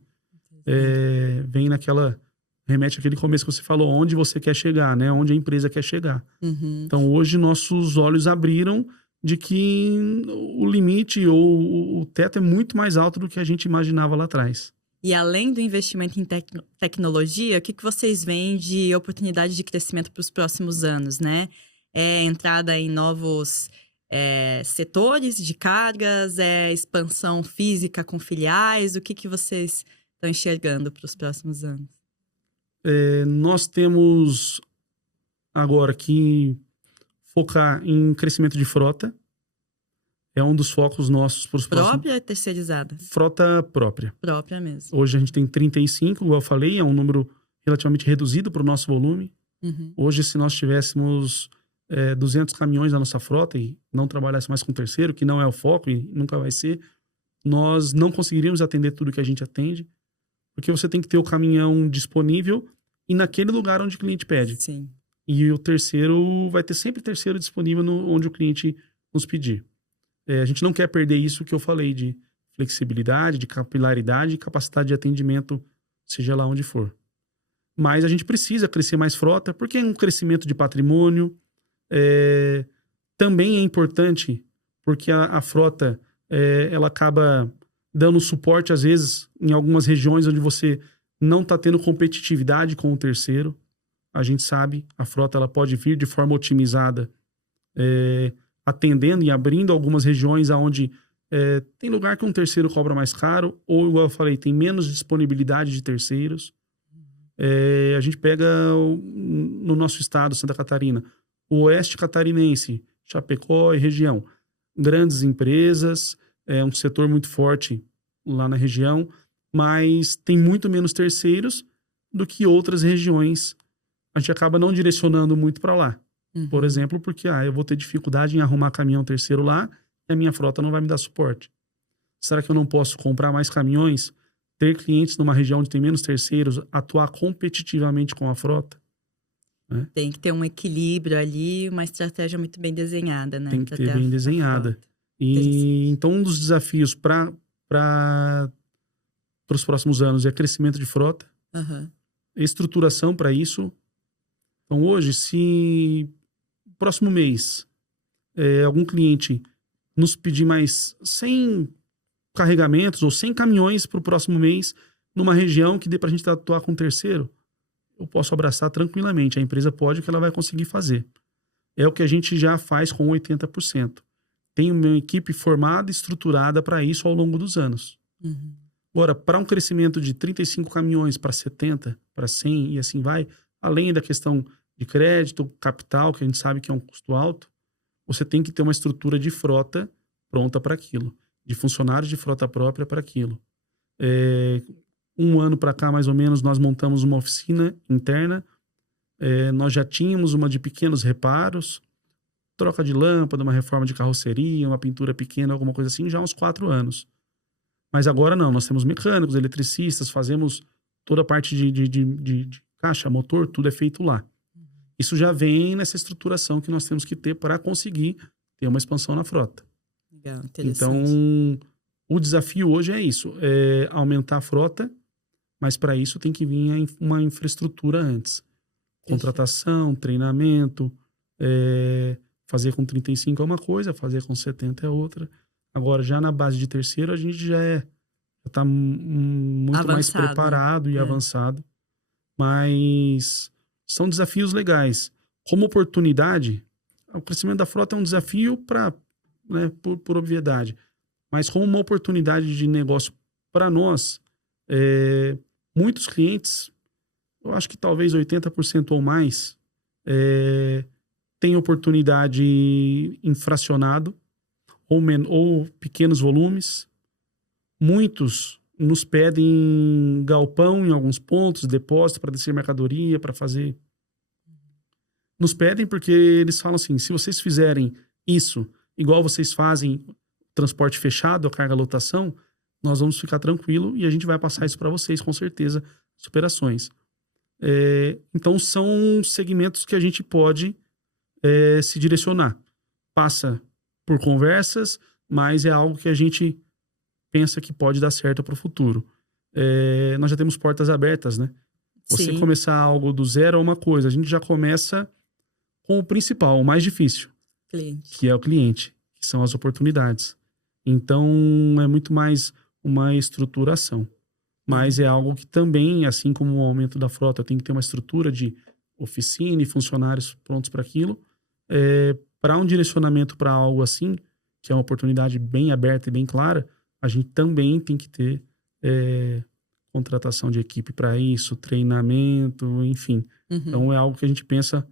Remete àquele começo que você falou, onde você quer chegar, né? Onde a empresa quer chegar. Então hoje nossos olhos abriram de que o limite ou o teto é muito mais alto do que a gente imaginava lá atrás. E além do investimento em tecnologia, o que vocês veem de oportunidade de crescimento para os próximos anos, né? Entrada em novos setores de cargas, expansão física com filiais? O que vocês estão enxergando para os próximos anos? Nós temos agora que focar em crescimento de frota. É um dos focos nossos para os próximos... Própria ou terceirizada? Frota própria. Própria mesmo. Hoje a gente tem 35, igual eu falei, é um número relativamente reduzido para o nosso volume. Hoje, se nós tivéssemos 200 caminhões na nossa frota e não trabalhasse mais com terceiro, que não é o foco e nunca vai ser, nós não conseguiríamos atender tudo que a gente atende, porque você tem que ter o caminhão disponível e naquele lugar onde o cliente pede. Sim. E o terceiro, vai ter sempre terceiro disponível onde o cliente nos pedir. A gente não quer perder isso que eu falei de flexibilidade, de capilaridade e capacidade de atendimento, seja lá onde for. Mas a gente precisa crescer mais frota, porque é um crescimento de patrimônio. Também é importante, porque a frota ela acaba dando suporte, às vezes, em algumas regiões onde você não está tendo competitividade com o terceiro. A gente sabe, a frota ela pode vir de forma otimizada, atendendo e abrindo algumas regiões onde tem lugar que um terceiro cobra mais caro, ou, igual eu falei, tem menos disponibilidade de terceiros. A gente pega no nosso estado, Santa Catarina, o oeste catarinense, Chapecó e região. Grandes empresas, um setor muito forte lá na região, mas tem muito menos terceiros do que outras regiões. A gente acaba não direcionando muito para lá. Por exemplo, porque eu vou ter dificuldade em arrumar caminhão terceiro lá e a minha frota não vai me dar suporte. Será que eu não posso comprar mais caminhões, ter clientes numa região onde tem menos terceiros, atuar competitivamente com a frota? Né? Tem que ter um equilíbrio ali, uma estratégia muito bem desenhada, né? Tem que ter bem desenhada. E então, um dos desafios para os próximos anos é crescimento de frota, estruturação para isso. Então, hoje, se próximo mês algum cliente nos pedir mais 100 carregamentos ou 100 caminhões para o próximo mês numa região que dê para a gente atuar com terceiro, eu posso abraçar tranquilamente. A empresa pode, que ela vai conseguir fazer. É o que a gente já faz com 80%. Tenho uma equipe formada e estruturada para isso ao longo dos anos. Agora, para um crescimento de 35 caminhões para 70, para 100 e assim vai, além da questão de crédito, capital, que a gente sabe que é um custo alto, você tem que ter uma estrutura de frota pronta para aquilo, de funcionários de frota própria para aquilo. Um ano para cá, mais ou menos, nós montamos uma oficina interna. Nós já tínhamos uma de pequenos reparos, troca de lâmpada, uma reforma de carroceria, uma pintura pequena, alguma coisa assim, já há uns 4 anos. Mas agora não, nós temos mecânicos, eletricistas, fazemos toda a parte de caixa, motor, tudo é feito lá. Isso já vem nessa estruturação que nós temos que ter para conseguir ter uma expansão na frota. Legal, então, o desafio hoje é isso, aumentar a frota, mas para isso tem que vir uma infraestrutura antes. Contratação, treinamento, fazer com 35 é uma coisa, fazer com 70 é outra. Agora, já na base de terceiro, a gente já está muito avançado, mais preparado e avançado. Mas são desafios legais. Como oportunidade, o crescimento da frota é um desafio por obviedade. Mas como uma oportunidade de negócio para nós, muitos clientes, eu acho que talvez 80% ou mais, têm oportunidade em fracionado ou pequenos volumes. Muitos nos pedem galpão em alguns pontos, depósito para descer mercadoria, para fazer. Nos pedem porque eles falam assim, se vocês fizerem isso, igual vocês fazem transporte fechado, a carga lotação, nós vamos ficar tranquilo e a gente vai passar isso para vocês, com certeza, superações. Então, são segmentos que a gente pode se direcionar. Passa por conversas, mas é algo que a gente pensa que pode dar certo para o futuro. Nós já temos portas abertas, né? Você começar algo do zero é uma coisa, a gente já começa com o principal, o mais difícil, que é o cliente, que são as oportunidades. Então, é muito mais uma estruturação. Mas é algo que também, assim como o aumento da frota, tem que ter uma estrutura de oficina e funcionários prontos para aquilo. Para um direcionamento para algo assim, que é uma oportunidade bem aberta e bem clara, a gente também tem que ter contratação de equipe para isso, treinamento, enfim. Então, é algo que a gente pensa...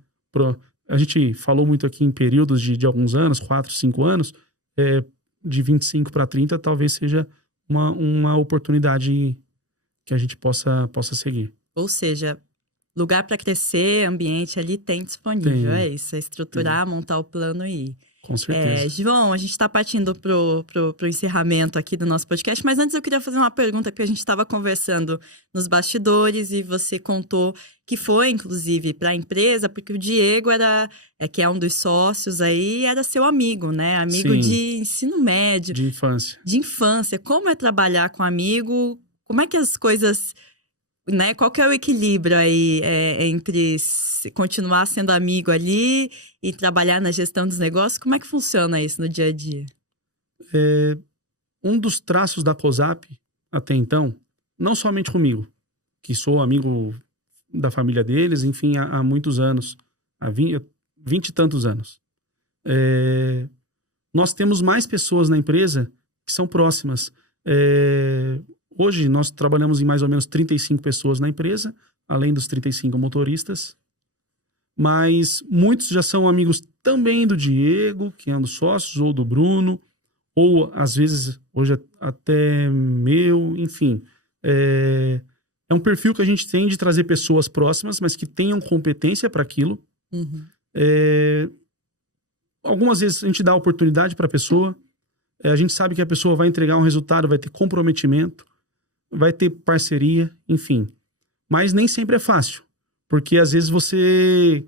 A gente falou muito aqui em períodos de alguns anos, 4, 5 anos, de 25 para 30, talvez seja uma oportunidade que a gente possa seguir. Ou seja, lugar para crescer, ambiente ali tem disponível. É isso, é estruturar, montar o plano e ir. Com certeza. João, a gente está partindo pro encerramento aqui do nosso podcast, mas antes eu queria fazer uma pergunta que a gente estava conversando nos bastidores e você contou que foi, inclusive, para a empresa, porque o Diego que é um dos sócios aí, era seu amigo, né? Amigo Sim. de ensino médio. De infância. De infância. Como é trabalhar com amigo? Como é que as coisas... Né? Qual que é o equilíbrio aí entre continuar sendo amigo ali e trabalhar na gestão dos negócios? Como é que funciona isso no dia a dia? Um dos traços da COSAP, até então, não somente comigo, que sou amigo da família deles, enfim, há muitos anos, há 20 e tantos anos. nós temos mais pessoas na empresa que são próximas. Hoje, nós trabalhamos em mais ou menos 35 pessoas na empresa, além dos 35 motoristas. Mas muitos já são amigos também do Diego, que é um dos sócios, ou do Bruno, ou às vezes, hoje até meu, enfim. É um perfil que a gente tem de trazer pessoas próximas, mas que tenham competência para aquilo. Uhum. Algumas vezes a gente dá oportunidade para a pessoa, a gente sabe que a pessoa vai entregar um resultado, vai ter comprometimento, vai ter parceria, enfim. Mas nem sempre é fácil, porque às vezes você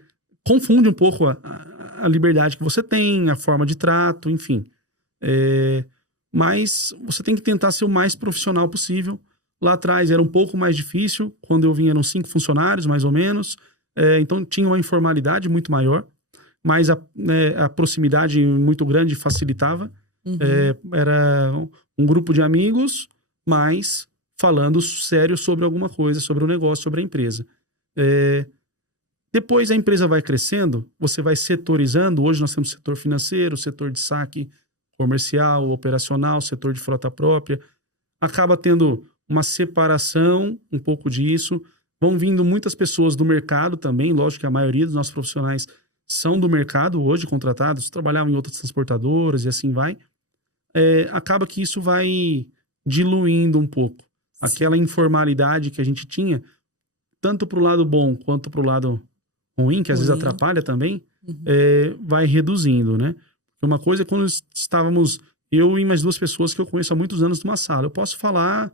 confunde um pouco a liberdade que você tem, a forma de trato, enfim. Mas você tem que tentar ser o mais profissional possível. Lá atrás era um pouco mais difícil, quando eu vim eram 5 funcionários, mais ou menos, então tinha uma informalidade muito maior, mas a proximidade muito grande facilitava. Uhum. Era um grupo de amigos, mas falando sério sobre alguma coisa, sobre o negócio, sobre a empresa. Depois a empresa vai crescendo, você vai setorizando. Hoje nós temos setor financeiro, setor de saque comercial, operacional, setor de frota própria. Acaba tendo uma separação, um pouco disso. Vão vindo muitas pessoas do mercado também. Lógico que a maioria dos nossos profissionais são do mercado hoje, contratados, trabalhavam em outras transportadoras e assim vai. Acaba que isso vai diluindo um pouco. Aquela informalidade que a gente tinha, tanto para o lado bom quanto para o lado ruim, que às vezes atrapalha também, vai reduzindo, né? Uma coisa é quando estávamos, eu e mais 2 pessoas que eu conheço há muitos anos numa sala. Eu posso falar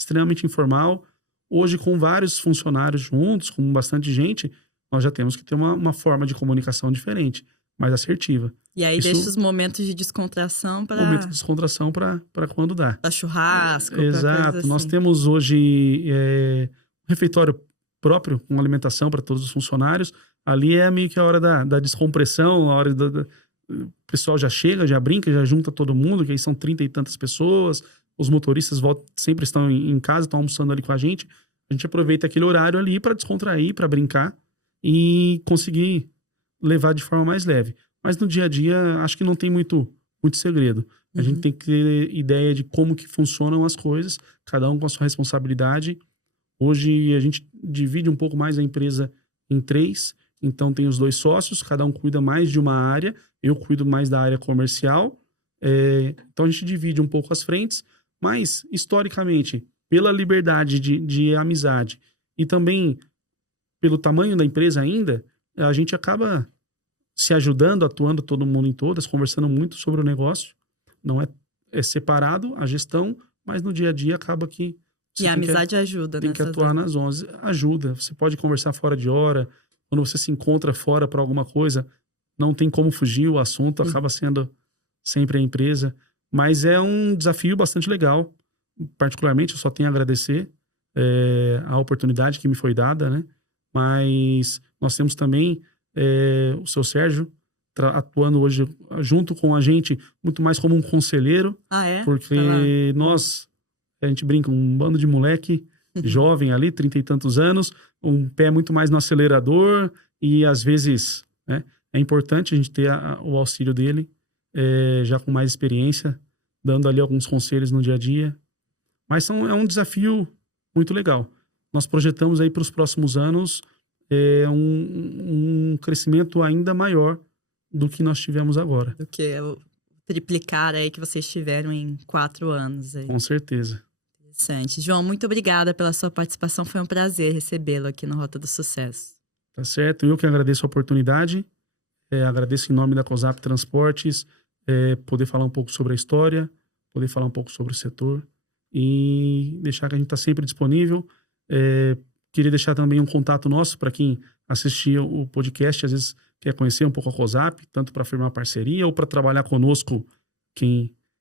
extremamente informal. Hoje, com vários funcionários juntos, com bastante gente, nós já temos que ter uma forma de comunicação diferente, mais assertiva. E aí deixa os momentos de descontração para... Momentos de descontração para quando dá. Para churrasco, exato. Assim. Nós temos hoje um refeitório próprio, com alimentação para todos os funcionários. Ali é meio que a hora da descompressão, a hora o pessoal já chega, já brinca, já junta todo mundo, que aí são 30 e tantas pessoas. Os motoristas sempre estão em casa, estão almoçando ali com a gente. A gente aproveita aquele horário ali para descontrair, para brincar e conseguir levar de forma mais leve. Mas no dia a dia, acho que não tem muito segredo. A gente tem que ter ideia de como que funcionam as coisas, cada um com a sua responsabilidade. Hoje a gente divide um pouco mais a empresa em 3, então tem os 2 sócios, cada um cuida mais de uma área, eu cuido mais da área comercial, então a gente divide um pouco as frentes, mas historicamente, pela liberdade de amizade e também pelo tamanho da empresa ainda, a gente acaba se ajudando, atuando todo mundo em todas, conversando muito sobre o negócio. Não é separado a gestão, mas no dia a dia acaba que... E a amizade ajuda, né? Tem que atuar nas 11. Ajuda. Você pode conversar fora de hora. Quando você se encontra fora para alguma coisa, não tem como fugir. O assunto acaba sendo sempre a empresa. Mas é um desafio bastante legal. Particularmente, eu só tenho a agradecer a oportunidade que me foi dada, né? Mas nós temos também o seu Sérgio atuando hoje junto com a gente, muito mais como um conselheiro. Ah, é? Porque a gente brinca, um bando de moleque jovem ali, 30 e tantos anos, um pé muito mais no acelerador e às vezes é importante a gente ter o auxílio dele, já com mais experiência, dando ali alguns conselhos no dia a dia. Mas é um desafio muito legal. Nós projetamos aí para os próximos anos um crescimento ainda maior do que nós tivemos agora. Do que o triplicar aí que vocês tiveram em 4 anos. Aí. Com certeza. Interessante. João, muito obrigada pela sua participação. Foi um prazer recebê-lo aqui no Rota do Sucesso. Tá certo. Eu que agradeço a oportunidade. Agradeço em nome da COSAP Transportes, poder falar um pouco sobre a história, poder falar um pouco sobre o setor e deixar que a gente está sempre disponível. Queria deixar também um contato nosso para quem assistia o podcast, às vezes quer conhecer um pouco a COSAP, tanto para firmar parceria ou para trabalhar conosco.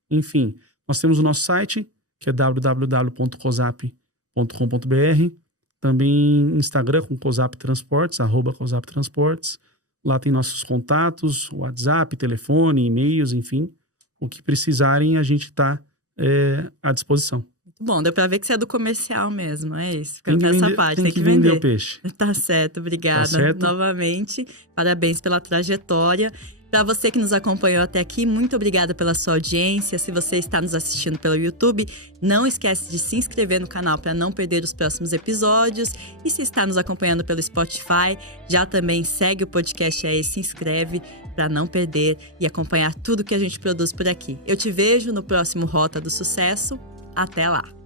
Enfim, nós temos o nosso site, que é www.cosap.com.br. Também Instagram com COSAP Transportes, @COSAP Transportes. Lá tem nossos contatos, WhatsApp, telefone, e-mails, enfim. O que precisarem, a gente está à disposição. Muito bom, deu para ver que você é do comercial mesmo, é isso. Fica Tem que nessa vender, parte, tem que vender o peixe. Tá certo, obrigada Tá certo? novamente. Parabéns pela trajetória. Para você que nos acompanhou até aqui, muito obrigada pela sua audiência. Se você está nos assistindo pelo YouTube, não esquece de se inscrever no canal para não perder os próximos episódios. E se está nos acompanhando pelo Spotify, já também segue o podcast aí, se inscreve para não perder e acompanhar tudo que a gente produz por aqui. Eu te vejo no próximo Rota do Sucesso. Até lá!